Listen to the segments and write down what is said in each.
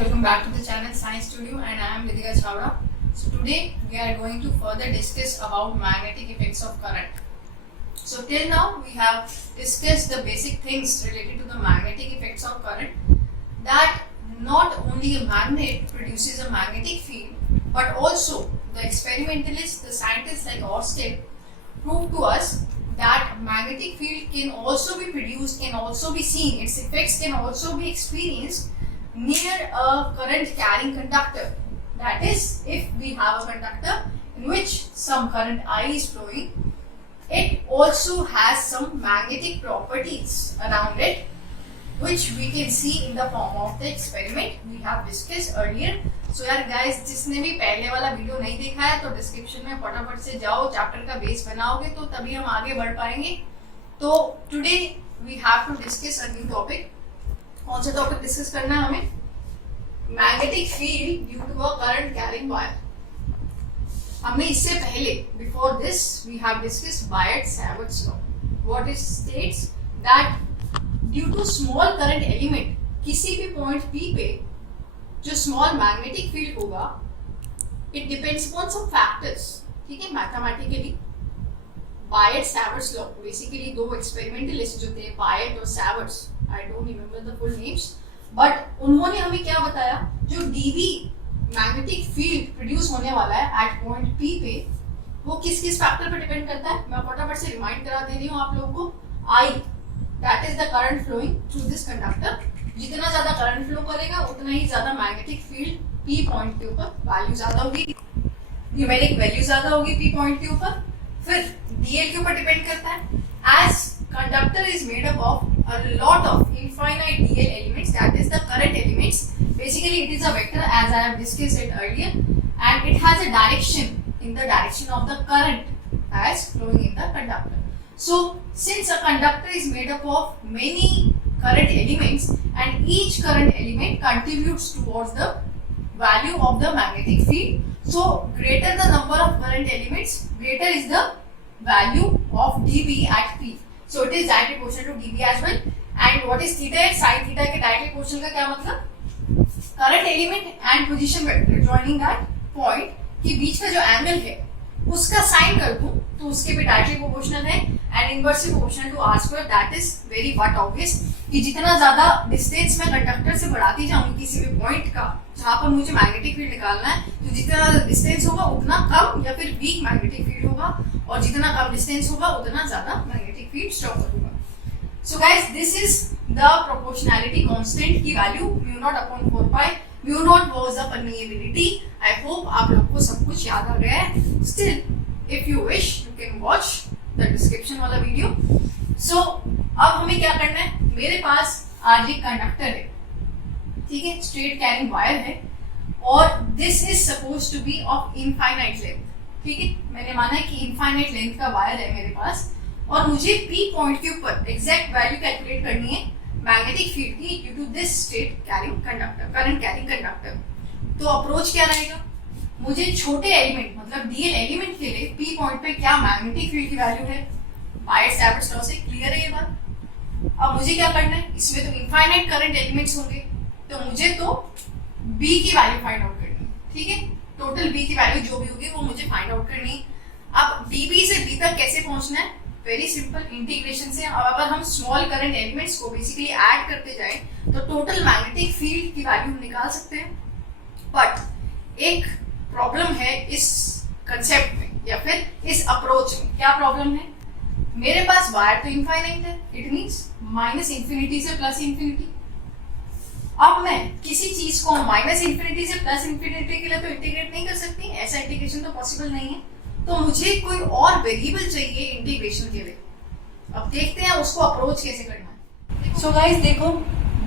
welcome back to the channel Science Studio and I am Ritika Chawda. So today we are going to further discuss about magnetic effects of current. So till now we have discussed the basic things related to the magnetic effects of current, that not only a magnet produces a magnetic field but also the experimentalists, the scientists like Ørsted proved to us that magnetic field can also be produced, can also be seen, its effects can also be experienced near a current carrying conductor. That is, if we have a conductor in which some current I is flowing, it also has some magnetic properties around it which we can see in the form of the experiment we have discussed earlier. So यार guys, जिसने भी पहले वाला video नहीं देखा है तो description में फटाफट से जाओ, चैप्टर का बेस बनाओगे तो तभी हम आगे बढ़ पाएंगे. तो today we have to discuss a new topic. कौन सा टॉपिक डिस्कस करना है हमें? Magnetic field due to a current carrying wire. हमने इससे पहले before this we have discussed Biot Savart's law. What it states that due to small current element किसी भी पॉइंट P पे जो स्मॉल मैग्नेटिक फील्ड होगा, it depends upon some factors. ठीक है, मैथमेटिकली बायट-सैवर्ट्स लॉ, बेसिकली दो एक्सपेरिमेंटलिस्ट जो थे बायट और Savart's, I don't remember the full names, but उन्होंने हमें क्या बताया, जो डीबी मैग्नेटिक फील्ड प्रोड्यूस होने वाला है एट पॉइंट P पे, वो किस किस फैक्टर पर डिपेंड करता है. मैं फटाफट से रिमाइंड करा दे रही हूँ आप लोगों को. I, that is the current flowing through this conductor. जितना ज्यादा करंट फ्लो करेगा उतना ही ज्यादा मैग्नेटिक फील्ड P पॉइंट के ऊपर वैल्यू ज्यादा होगी, न्यूमेरिक वैल्यू ज्यादा होगी P पॉइंट के ऊपर. फिर DL के ऊपर डिपेंड करता है. As conductor is made up of a lot of infinite DL elements, that is the current elements. Basically it is a vector as I have discussed it earlier, and it has a direction in the direction of the current as flowing in the conductor. So since a conductor is made up of many current elements and each current element contributes towards the value of the magnetic field, so greater the number of current elements, greater is the value of dB at P. So it is directly proportional to dB as well. And what is theta and sin theta के directly proportional का क्या मतलब? Current element and position vector joining that point के बीच का जो angle है उसका sign कर दूं तो उसके भी डायरेक्टली प्रोपोर्शनल है and inversely proportional to R square. That is very what obvious कि जितना ज्यादा डिस्टेंस मैं कंडक्टर से बढ़ाती जाऊंगी किसी भी पॉइंट का जहां पर मुझे मैग्नेटिक फील्ड निकालना है, तो जितना ज्यादा डिस्टेंस होगा उतना कम या फिर वीक मैग्नेटिक फील्ड होगा, और जितना कम डिस्टेंस होगा उतना ज्यादा मैग्नेटिक फील्ड स्ट्रॉन्गर होगा. So guys, this is the proportionality constant की value μ0/4π. μ0 was the permeability. I hope आप लोग को सब कुछ याद आ गया है. Still if you wish you can watch the description वाला वीडियो. So अब हमें क्या करना है, मेरे पास आज एक कंडक्टर है, ठीक है, स्ट्रेट कैरिंग वायर है, और this is suppose to be of infinite length. ठीक है, मैंने माना है कि इनफाइनाइट लेंथ का वायर है मेरे पास, और मुझे P पॉइंट के ऊपर एग्जैक्ट वैल्यू कैलकुलेट करनी है मैग्नेटिक फील्ड की due to this straight carrying conductor, current carrying conductor. तो अप्रोच क्या रहेगा, मुझे छोटे एलिमेंट मतलब डीएल एलिमेंट के लिए P पॉइंट पे क्या मैग्नेटिक फील्ड की वैल्यू है, बायट-सैवर्ट्स लॉ से क्लियर है ये बात. अब मुझे क्या करना है, इसमें तो इनफाइनाइट करंट एलिमेंट्स होंगे, तो मुझे तो B की वैल्यू फाइंड आउट करनी है. ठीक है, टोटल B की वैल्यू जो भी होगी वो मुझे फाइंड आउट करनी है. अब DB से B तक कैसे पहुंचना है, वेरी सिंपल, इंटीग्रेशन से. अब अगर हम स्मॉल करंट एलिमेंट्स को बेसिकली ऐड करते जाए तो टोटल मैग्नेटिक फील्ड की वैल्यू हम निकाल सकते हैं. बट एक प्रॉब्लम है इस कंसेप्ट में या फिर इस अप्रोच में. क्या प्रॉब्लम है, मेरे पास वायर तो इनफाइनाइट है, इट मींस माइनस इंफिनिटी से प्लस इंफिनिटी. अब मैं किसी चीज को माइनस इंफिनिटी से प्लस इंफिनिटी के लिए तो इंटीग्रेट नहीं कर सकती, ऐसा इंटीग्रेशन तो पॉसिबल नहीं है. तो मुझे कोई और वेरिएबल चाहिए इंटीग्रेशन के लिए. अब देखते हैं उसको अप्रोच कैसे करना है. सो गाइस देखो,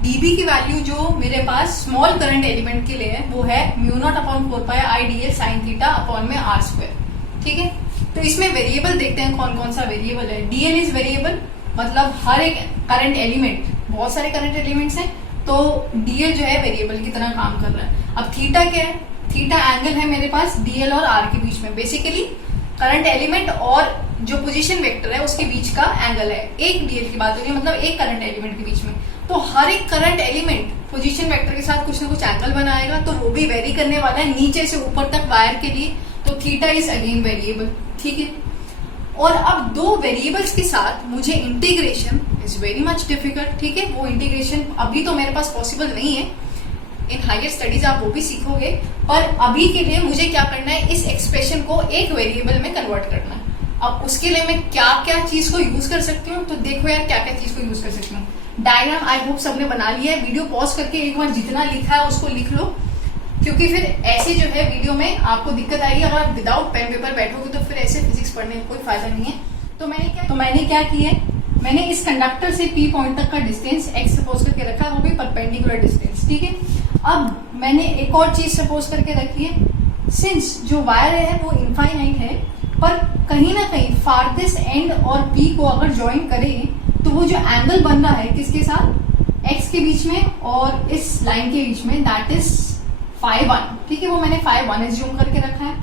dB की वैल्यू जो मेरे पास स्मॉल करंट एलिमेंट के लिए है वो है μ0/4π IDL sin थीटा अपॉन में r स्क्वायर. ठीक है, तो इसमें वेरिएबल देखते हैं कौन कौन सा वेरिएबल है. DL इज वेरिएबल, मतलब हर एक करंट एलिमेंट, बहुत सारे करंट एलिमेंट्स हैं, तो DL जो है वेरिएबल की तरह काम कर रहा है. अब थीटा क्या है, थीटा एंगल है मेरे पास DL और R के बीच में. बेसिकली करंट एलिमेंट और जो पोजीशन वेक्टर है उसके बीच का एंगल है. एक DL की बात हो रही है, मतलब एक करंट एलिमेंट के बीच में. तो हर एक करंट एलिमेंट पोजीशन वेक्टर के साथ कुछ ना कुछ एंगल एंगल बनाएगा, तो वो भी वेरी करने वाला है नीचे से ऊपर तक वायर के लिए, तो थीटा इज अगेन वेरिएबल, ठीक है। और अब दो वेरिएबल्स के साथ मुझे integration is very much difficult, ठीक है। वो इंटीग्रेशन अभी तो मेरे पास पॉसिबल नहीं है, इन हायर स्टडीज आप वो भी सीखोगे, पर अभी के लिए मुझे क्या करना है, इस एक्सप्रेशन को एक वेरिएबल में कन्वर्ट करना है। अब उसके लिए मैं क्या क्या चीज को यूज कर सकती हूँ, तो देखो यार क्या क्या चीज को यूज कर सकती हूँ। डायग्राम आई होप सबने बना लिया है, वीडियो पॉज करके एक बार जितना लिखा है उसको लिख लो, क्योंकि फिर ऐसे जो है वीडियो में आपको दिक्कत आएगी। अगर आप विदाउट पेन पेपर बैठोगे तो फिर ऐसे फिजिक्स पढ़ने में कोई फायदा नहीं है। तो मैंने क्या किया है, मैंने इस कंडक्टर से पी पॉइंट तक का डिस्टेंस एक्स सपोज करके रखा है, वो भी परपेंडिकुलर डिस्टेंस, ठीक है। अब मैंने एक और चीज सपोज करके रखी है, सिंस जो वायर है वो इनफाइनाइट है, पर कहीं ना कहीं फारदेस्ट एंड और पी को अगर ज्वाइन करें तो वो जो एंगल बन रहा है किसके साथ, एक्स के बीच में और इस लाइन के बीच में, दैट इज फाई 1, ठीक है। वो मैंने फाई 1 एज्यूम करके रखा है,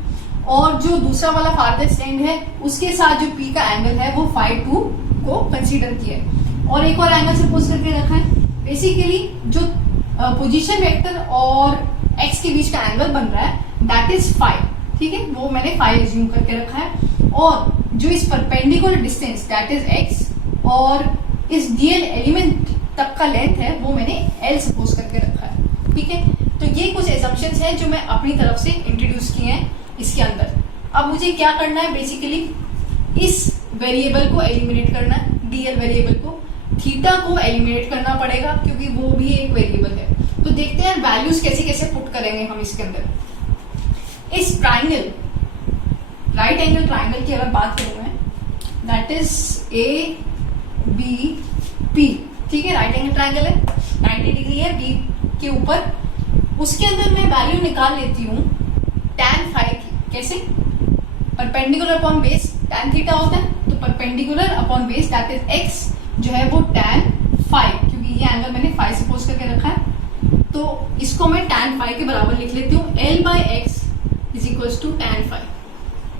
और जो दूसरा वाला फारदेस्ट एंड है उसके साथ जो पी का एंगल है वो फाई 2 को कंसीडर किया है, और एक और एंगल सपोज करके रखा है। बेसिकली जो पोजीशन वेक्टर और एक्स के बीच का एंगल बन रहा है दैट इज फाई, ठीक है, वो मैंने फाई एज्यूम करके रखा है। और जो इस perpendicular distance that is x और इस डीएल एलिमेंट तक का लेंथ है वो मैंने एल सपोज करके रखा है, ठीक है। तो ये कुछ एजम्पशंस हैं जो मैं अपनी तरफ से इंट्रोड्यूस किए हैं इसके अंदर। अब मुझे क्या करना है, बेसिकली इस वेरिएबल को एलिमिनेट करना है, डीएल वेरिएबल को, थीटा को एलिमिनेट करना पड़ेगा क्योंकि वो भी एक वेरिएबल है। तो देखते हैं वैल्यूज कैसे कैसे पुट करेंगे हम इसके अंदर। इस ट्राइंगल, राइट एंगल ट्राइंगल की अगर बात करूं मैं, that is A B P, ठीक है, राइट एंगल ट्राइंगल है, 90 डिग्री है बी के ऊपर। उसके अंदर मैं वैल्यू निकाल लेती हूँ tan फाई की, कैसे, perpendicular upon base tan theta होता है, तो perpendicular upon base that is x जो है वो tan फाई, क्योंकि ये एंगल मैंने फाई सपोज करके रखा है, तो इसको मैं tan फाई के बराबर लिख लेती हूँ, L by x is equal to tan phi,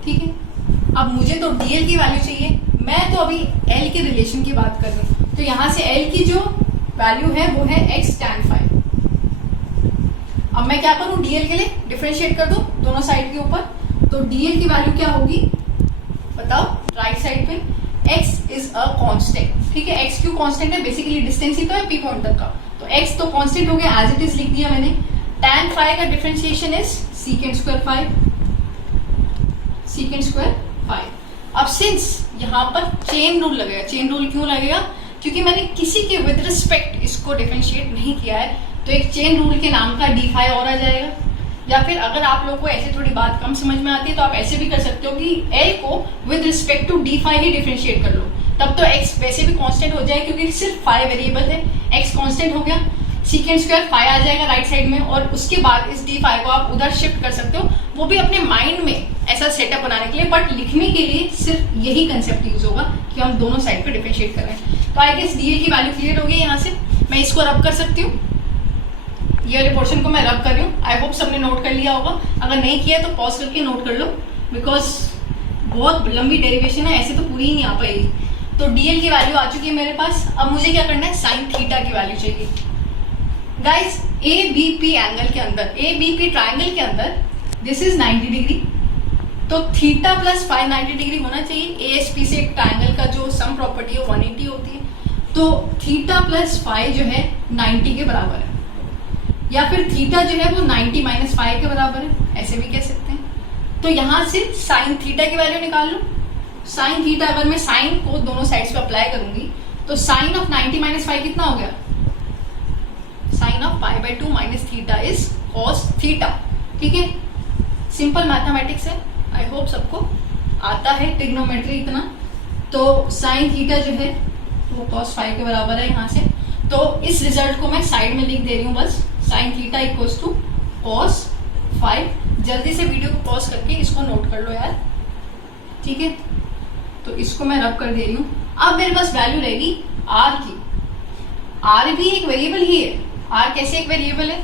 ठीक है। अब मुझे तो DL की वैल्यू चाहिए, मैं तो अभी L के रिलेशन की बात कर रही हूँ, तो यहाँ से L की जो वैल्यू है वो है x tan फाई। अब मैं क्या करूँ, DL के लिए डिफरेंशिएट कर दूं दोनों साइड के ऊपर, तो DL की वैल्यू क्या होगी बताओ, राइट साइड पे x इज अ कांस्टेंट, ठीक है। x क्यों कांस्टेंट है, बेसिकली डिस्टेंस ही तो है पी पॉइंट तक का, तो x तो कांस्टेंट हो गया, एज इट इज लिख दिया मैंने। tan फाई का differentiation is secant square phi, secant square phi. अब सिंस यहाँ पर चेन रूल लगेगा, चेन रूल क्यों लगेगा, क्योंकि मैंने किसी के विद रिस्पेक्ट इसको डिफरेंशिएट नहीं किया है, तो एक चेन रूल के नाम का डी फाई और आ जाएगा। या फिर अगर आप लोगों को ऐसे थोड़ी बात कम समझ में आती है तो आप ऐसे भी कर सकते हो कि L को with respect to d phi ही डिफरेंशिएट कर लो, तब तो x वैसे भी कांस्टेंट हो जाए क्योंकि सिर्फ फाई वेरिएबल है, x कांस्टेंट हो गया, सीकेंट स्क्वायर फाई आ जाएगा राइट साइड में, और उसके बाद इस डी फाई को आप उधर शिफ्ट कर सकते हो, वो भी अपने माइंड में ऐसा सेटअप बनाने के लिए, बट लिखने के लिए सिर्फ यही कंसेप्ट यूज होगा कि हम दोनों साइड पे डिफरेंशिएट कर रहे हैं। तो आई गेस DL की वैल्यू क्लियर हो गई, यहाँ से मैं इसको रब कर सकती हूँ, ये वाले पोर्शन को मैं रब कर रही हूँ। आई होप सबने नोट कर लिया होगा, अगर नहीं किया तो पॉज करके नोट कर लो, बिकॉज बहुत लंबी डेरिवेशन है, ऐसे तो पूरी ही नहीं आ पाएगी। तो DL की वैल्यू आ चुकी है मेरे पास। अब मुझे क्या करना है, साइन थीटा की वैल्यू चाहिए। गाइस ABP एंगल के अंदर, ABP ट्राइंगल के अंदर दिस इज 90 डिग्री, तो थीटा प्लस फाई 90 डिग्री होना चाहिए। ASP से एक ट्राइंगल का जो सम प्रॉपर्टी है 180 होती है, तो थीटा प्लस फाई जो है 90 के बराबर है, या फिर थीटा जो है वो 90 माइनस फाई के बराबर है, ऐसे भी कह सकते हैं। तो यहाँ से साइन थीटा की वैल्यू निकाल लो। साइन थीटा, अगर मैं साइन को दोनों साइड्स पे अप्लाई करूंगी तो साइन ऑफ 90 माइनस फाई कितना हो गया, sine of pi by 2 minus theta is cos theta, ठीक है। सिंपल मैथमेटिक्स है, आई होप सबको आता है ट्रिग्नोमेट्री इतना। तो साइन थीटा जो है वो कॉस फाई के बराबर है यहाँ से, तो इस रिजल्ट को मैं साइड में लिख दे रही हूँ बस, sine theta equals to cos phi. जल्दी से वीडियो को पॉज करके इसको नोट कर लो यार, ठीक है। तो इसको मैं रब कर दे रही हूँ। अब मेरे पास वैल्यू रहेगी R की। R भी एक वेरिएबल ही है। R कैसे एक वेरिएबल है,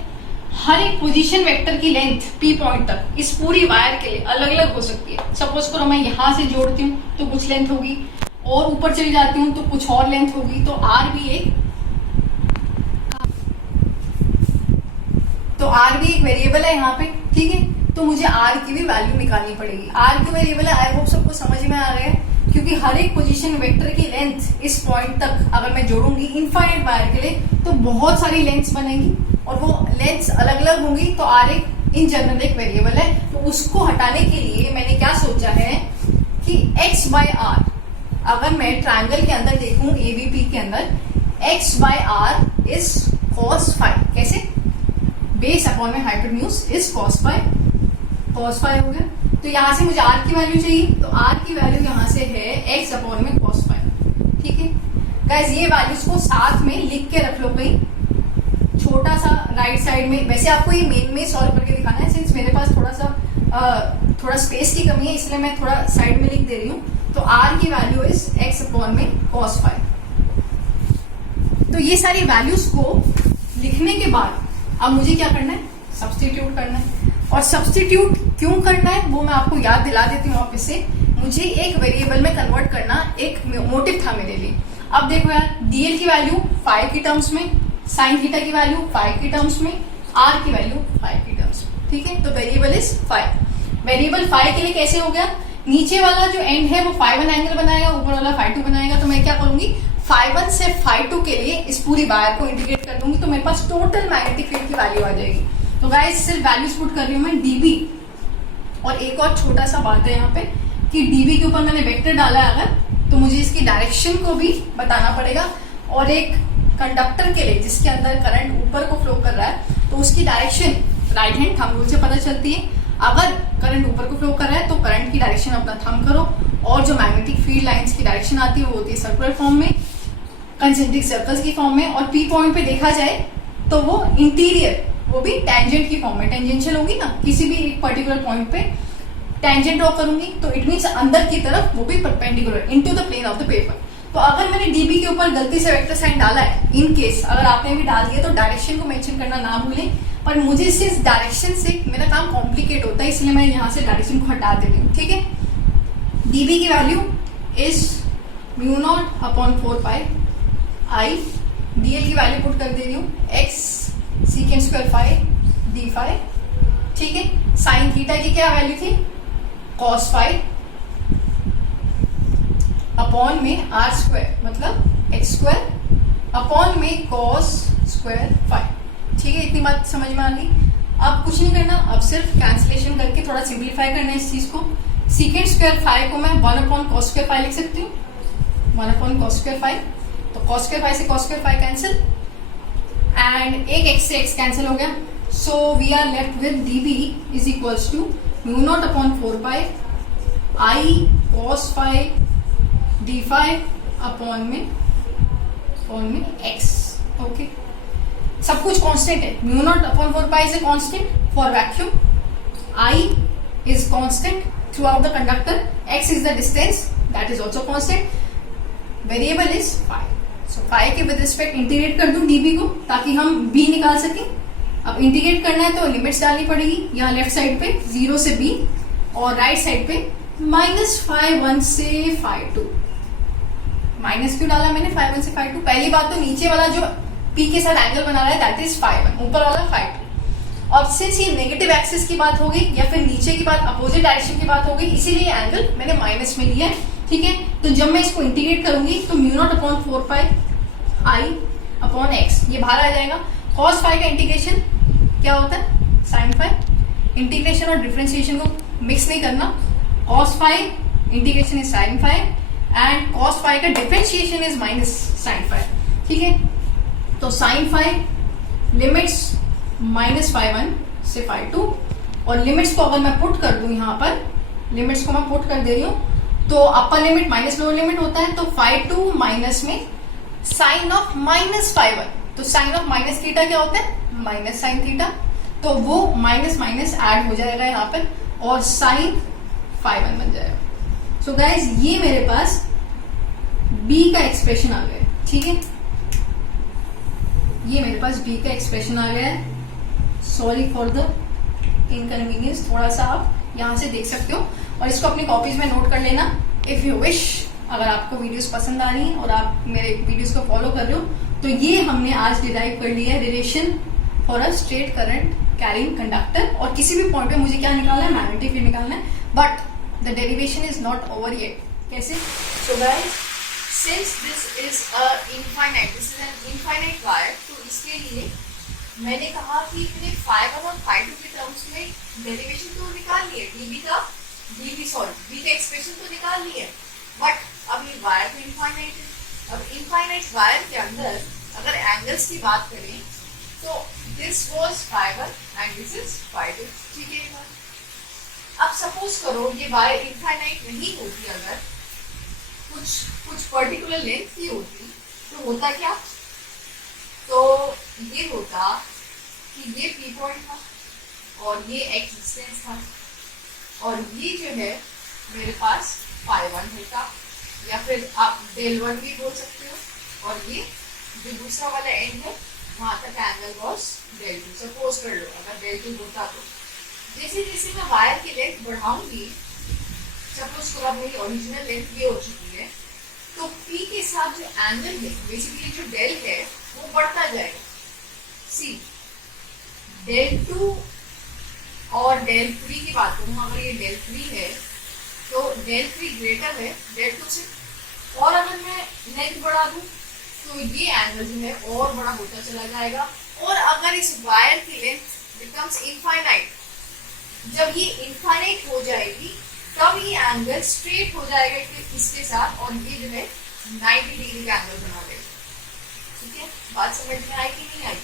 हर एक पोजीशन वेक्टर की लेंथ P पॉइंट तक इस पूरी वायर के लिए अलग अलग हो सकती है। सपोज करो मैं यहाँ से जोड़ती हूँ तो कुछ लेंथ होगी, और ऊपर चली जाती हूँ तो कुछ और लेंथ होगी, तो R भी एक। तो तो आर भी एक वेरिएबल है यहाँ पे, ठीक है। तो मुझे आर की भी वैल्यू निकालनी पड़ेगी। आर की वेरिएबल है, आई होप सबको समझ में आ रहा है, क्योंकि हर एक पोजीशन वेक्टर की लेंथ इस पॉइंट तक अगर मैं जोड़ूंगी इनफाइनाइट वायर के लिए तो बहुत सारी लेंथ्स बनेंगी और वो लेंथ्स अलग अलग होंगी। तो आर एक इन जनरल एक वेरिएबल है, तो उसको हटाने के लिए मैंने क्या सोचा है कि x बाय आर, अगर मैं ट्रायंगल के अंदर देखूं एबीपी के अंदर, x by R is cos five, कैसे, बेस अपॉन में हाइपोटेन्यूज इज cos फाइव हो गया। तो यहाँ से मुझे r की वैल्यू चाहिए, तो r की वैल्यू यहाँ से है x अपॉन में cos फाइव, ठीक है गाइस। ये वैल्यूज को साथ में लिख के रख लो कहीं छोटा सा राइट साइड में। वैसे आपको ये मेन में सॉल्व करके दिखाना है, सिंस मेरे पास थोड़ा स्पेस की कमी है इसलिए मैं थोड़ा साइड में लिख दे रही हूँ। तो r की वैल्यू इज x अपॉन में cos फाइव। तो ये सारी वैल्यूज को लिखने के बाद अब मुझे क्या करना है, सब्स्टिट्यूट करना है। और सब्स्टिट्यूट क्यों करना है वो मैं आपको याद दिला देती हूँ वापस से। मुझे एक वेरिएबल में कन्वर्ट करना एक मोटिव था मेरे लिए। अब देखो यार, dl की वैल्यू 5 की टर्म्स में, साइन थीटा की वैल्यू 5 की टर्म्स में, r की वैल्यू 5 की टर्म्स में, ठीक है। तो वेरिएबल इज 5। वेरिएबल 5 के लिए कैसे हो गया, नीचे वाला जो एंड है वो φ1 एंगल बनाएगा, ऊपर वाला φ2 बनाएगा। तो मैं क्या करूंगी, φ1 से φ2 के लिए इस पूरी वायर को इंटीग्रेट कर दूंगी, तो मेरे पास टोटल मैग्नेटिक फील्ड की वैल्यू आ जाएगी। तो गाइस सिर्फ वैल्यूज पुट कर रही हूँ मैं dB। और एक और छोटा सा बात है यहाँ पे कि dB के ऊपर मैंने वेक्टर डाला है अगर, तो मुझे इसकी डायरेक्शन को भी बताना पड़ेगा। और एक कंडक्टर के लिए जिसके अंदर करंट ऊपर को फ्लो कर रहा है तो उसकी direction right hand thumb rule से पता चलती है। अगर करंट ऊपर को फ्लो कर रहा है तो करंट की डायरेक्शन अपना थंब करो, और जो मैग्नेटिक फील्ड लाइंस की डायरेक्शन आती है वो होती है सर्कुलर फॉर्म में, कंसेंट्रिक सर्कल्स की फॉर्म में। और पी पॉइंट पे देखा जाए तो वो इंटीरियर, वो भी टेंजेंट की फॉर्म में, टेंजेंशियल होगी ना, किसी भी एक पर्टिकुलर पॉइंट पे टेंजेंट ड्रॉ करूंगी तो इट मींस अंदर की तरफ, वो भी perpendicular into the plane of the paper. तो अगर मैंने डीबी के ऊपर गलती से वेक्टर साइन डाला है, इन केस अगर आपने भी डाल दिया तो डायरेक्शन को मेंशन करना ना भूलें। पर मुझे इस डायरेक्शन से मेरा काम कॉम्प्लिकेट होता है, इसलिए मैं यहाँ से डायरेक्शन को हटा दे रही हूँ, ठीक है। डीबी की वैल्यू इज μ0/4 पाई, डीएल की वैल्यू पुट कर दे रही हूँ x secant square five d five, ठीक है। साइन थीटा की क्या वैल्यू थी, cos फाइव अपॉन में r स्क्वायर मतलब x स्क्वायर अपॉन में cos स्क्वायर फाइव, ठीक है। इतनी बात समझ में आ गई। अब कुछ नहीं करना, अब सिर्फ कैंसिलेशन करके थोड़ा सिंप्लीफाई करना है इस चीज को। सीकेंड स्क्वायर फाइव को मैं 1/cos स्क्वायर फाइव लिख सकती हूँ, 1/cos स्क्वायर फाइव। तो cos स्क्वायर फाइव से cos square phi cancel, and एक x से x कैंसिल हो गया। So we are left with dB is equals to μ0/4 pi i cos phi d phi upon में x, ओके। सब कुछ constant है, μ0/4 pi is a constant for vacuum, i is constant throughout the conductor, x is the distance that is also constant, variable is phi। so phi के with respect integrate कर दूं dB को ताकि हम b निकाल सकें। अब इंटीग्रेट करना है तो लिमिट्स डालनी पड़ेगी, यहाँ लेफ्ट साइड पे 0 से b और राइट साइड पे -φ1 से φ2। माइनस क्यों डाला मैंने φ1 से φ2, पहली बात तो नीचे वाला जो p के साथ एंगल बना रहा है दैट इज φ1, ऊपर वाला φ2। और सिंस ये नेगेटिव एक्सिस की बात हो गई या फिर नीचे की बात अपोजिट डायरेक्शन की बात हो गई, इसीलिए एंगल मैंने माइनस में लिया है, ठीक है। तो जब मैं इसको इंटीग्रेट करूंगी तो μ0/4 पाई i अपॉन x ये बाहर आ जाएगा। cos फाइव का इंटीग्रेशन क्या होता है, sin फाइव। इंटीग्रेशन और डिफरेंशिएशन को मिक्स नहीं करना, cos phi integration is sin phi and cos phi का differentiation is minus sin phi, ठीक है। तो sin फाइव लिमिट्स -φ1 से φ2, और लिमिट्स को अगर मैं पुट कर दूं यहाँ पर, लिमिट्स को मैं पुट कर दे रही हूँ तो upper limit minus lower limit होता है, तो φ2 माइनस में साइन ऑफ -φ1, तो साइन ऑफ माइनस थीटा क्या होता है, माइनस साइन थीटा, तो वो माइनस माइनस ऐड हो जाएगा यहाँ पर और साइन φ1 बन जाएगा। सो गाइज ये मेरे पास b का एक्सप्रेशन आ गया, ठीक है। ये मेरे पास b का एक्सप्रेशन आ गया है। सॉरी फॉर द इनकन्वीनियंस, थोड़ा सा आप यहाँ से देख सकते हो और इसको अपनी कॉपीज में नोट कर लेना इफ यू विश। अगर आपको वीडियोस पसंद आ रही हैं और आप मेरे वीडियोस को फॉलो कर रहे हो तो ये हमने आज डिराइव कर लिया है relation for a straight current carrying conductor, और किसी भी पॉइंट पे मुझे क्या निकालना है, मैग्नेटिक फील्ड निकालना है, but the derivation is not over yet. कैसे? So guys, since this is a infinite, this is an infinite wire, तो इसके लिए मैंने कहा कि इतने φ1 और φ2 के टर्म्स में डेरिवेशन तो निकाल लिए, dv का एक्सप्रेशन तो निकाल लिए, बट अब ये वायर तो इनफाइनाइट है. अब इनफाइनाइट वायर के अंदर अगर एंगल्स की बात करें तो this was φ1 and this is φ2. ठीक है. अब सपोज करो ये वायर इनफाइनाइट नहीं होती, अगर कुछ पर्टिकुलर लेंथ की होती, तो होता क्या? तो ये होता कि ये पी पॉइंट था और ये एक्स डिस्टेंस था, और ये जो है मेरे पास φ1 होता, या फिर आप del1 भी बोल सकते हो, और ये जो दूसरा वाला एंड है वहां तक एंगल वॉज del2. सपोज कर लो अगर del2 होता तो जैसे जैसे मैं वायर की लेंथ बढ़ाऊंगी, सपोज करो मेरी ओरिजिनल लेंथ ये हो चुकी है, तो P के साथ जो एंगल है, बेसिकली जो डेल है वो बढ़ता जाएगा. सी del2 और del3 की बात करूँ, अगर ये del3 है तो del3 ग्रेटर है del2 से, और अगर मैं लेंथ बढ़ा दूं तो ये एंगल जो है और बड़ा होता चला जाएगा. और अगर इस वायर की लेंथ बिकम्स इनफाइनाइट, जब ये इनफाइनाइट हो जाएगी तब ये एंगल स्ट्रेट हो जाएगा इसके साथ, और ये जो है 90 डिग्री का एंगल बना देगा. ठीक है, बात समझ में आई कि नहीं आई?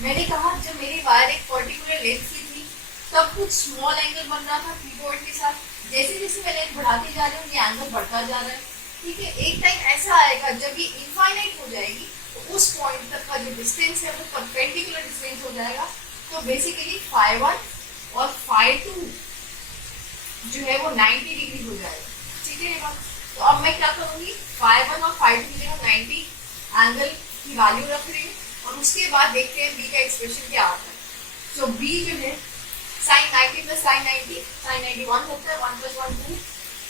मैंने कहा जब मेरी वायर एक पर्टिकुलर लेंथ की थी तब कुछ स्मॉल एंगल बन रहा था पी पॉइंट के साथ, जैसे जैसे मैं लेंथ बढ़ाती जा रही हूँ ये एंगल बढ़ता जा रहा है. ठीक है, एक टाइम ऐसा आएगा जब ये इनफाइनाइट हो जाएगी तो उस पॉइंट तक का जो डिस्टेंस है वो परपेंडिकुलर डिस्टेंस हो जाएगा. तो बेसिकली φ1 और φ2 जो है वो 90 डिग्री हो जाएगा. ठीक है ना? तो अब मैं क्या करूंगी, φ1 और φ2 की जगह 90 एंगल की वैल्यू रख रही हूँ, और उसके बाद देखते हैं b का एक्सप्रेशन क्या आता है. तो b जो है sin 90 प्लस sin 90, sin 90 1 होता है, 1 प्लस 1 2,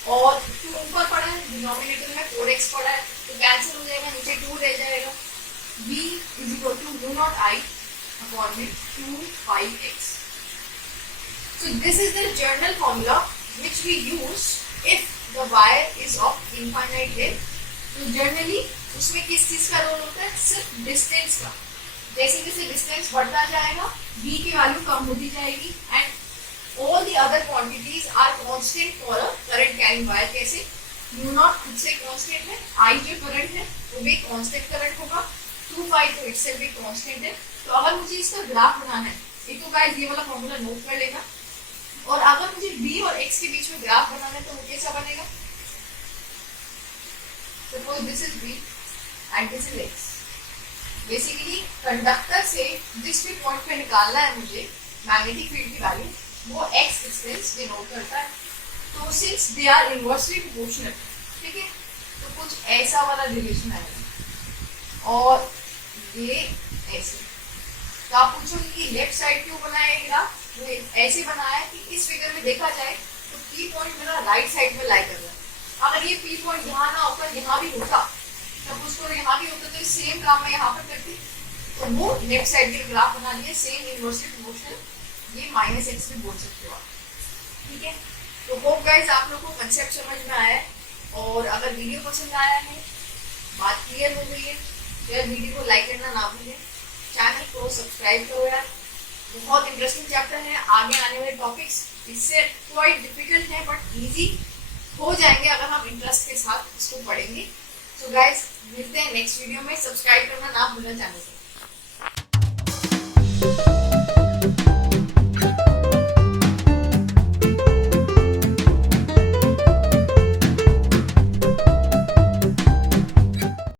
और 2 ऊपर पड़ा है, डिनोमिनेटर में 4x पड़ा है, तो कैंसिल हो जाएगा, नीचे 2 रह जाएगा. b is equal to u not i upon में 2 pi x. So this is the general formula which we use if the wire is of infinite length. तो जनरली उसमें किस चीज का रोल होता है? सिर्फ डिस्टेंस का. जैसे जैसे डिस्टेंस बढ़ता जाएगा b की वैल्यू कम होती जाएगी, and all the other quantities are constant for a current carrying wire. कैसे? u नॉट खुद से कांस्टेंट है, i जो करंट है वो भी कांस्टेंट करंट होगा, 2 pi तो इटसेल्फ भी कांस्टेंट है. तो अगर मुझे इसका ग्राफ बनाना है, एक तो गाइस ये वाला फॉर्मूला नोट कर लेना, और अगर मुझे b और x के बीच में ग्राफ बनाना है तो वो कैसा बनेगा? Suppose this is b and this is x. Basically conductor से जिस भी पॉइंट पे निकालना है मुझे मैग्नेटिक फील्ड की वैल्यू, वो x डिस्टेंस डिनोट करता है. तो since they are inversely proportional, ठीक है, तो कुछ ऐसा वाला रिलेशन आएगा, और ये ऐसे. तो आप पूछोगे कि लेफ्ट साइड क्यों बनाया ये ग्राफ? वो ऐसे बनाया कि इस फिगर में देखा जाए तो पी पॉइंट मेरा राइट साइड में लाई कर रहा है. अगर ये पी पॉइंट यहाँ ना होकर यहाँ भी होता, तब उसको यहाँ भी होता, तो सेम काम मैं यहाँ पर करती, तो वो लेफ्ट साइड के ग्राफ बना लिए, सेम इनवर्सली प्रोपोर्शनल. ये -x भी बोल सकते हो आप. ठीक है, तो होप गाइस आप लोग को कंसेप्ट समझ में आया है, और अगर वीडियो पसंद आया है, बात क्लियर हो गई है, तो यार वीडियो को लाइक करना ना भूलें, चैनल को सब्सक्राइब करो यार. बहुत इंटरेस्टिंग चैप्टर है, आगे आने वाले टॉपिक्स इससे क्वाइट डिफिकल्ट है बट इजी हो जाएंगे अगर हम इंटरेस्ट के साथ इसको पढ़ेंगे. सो गाइस, मिलते हैं नेक्स्ट वीडियो में. सब्सक्राइब करना ना भूलना चैनल को.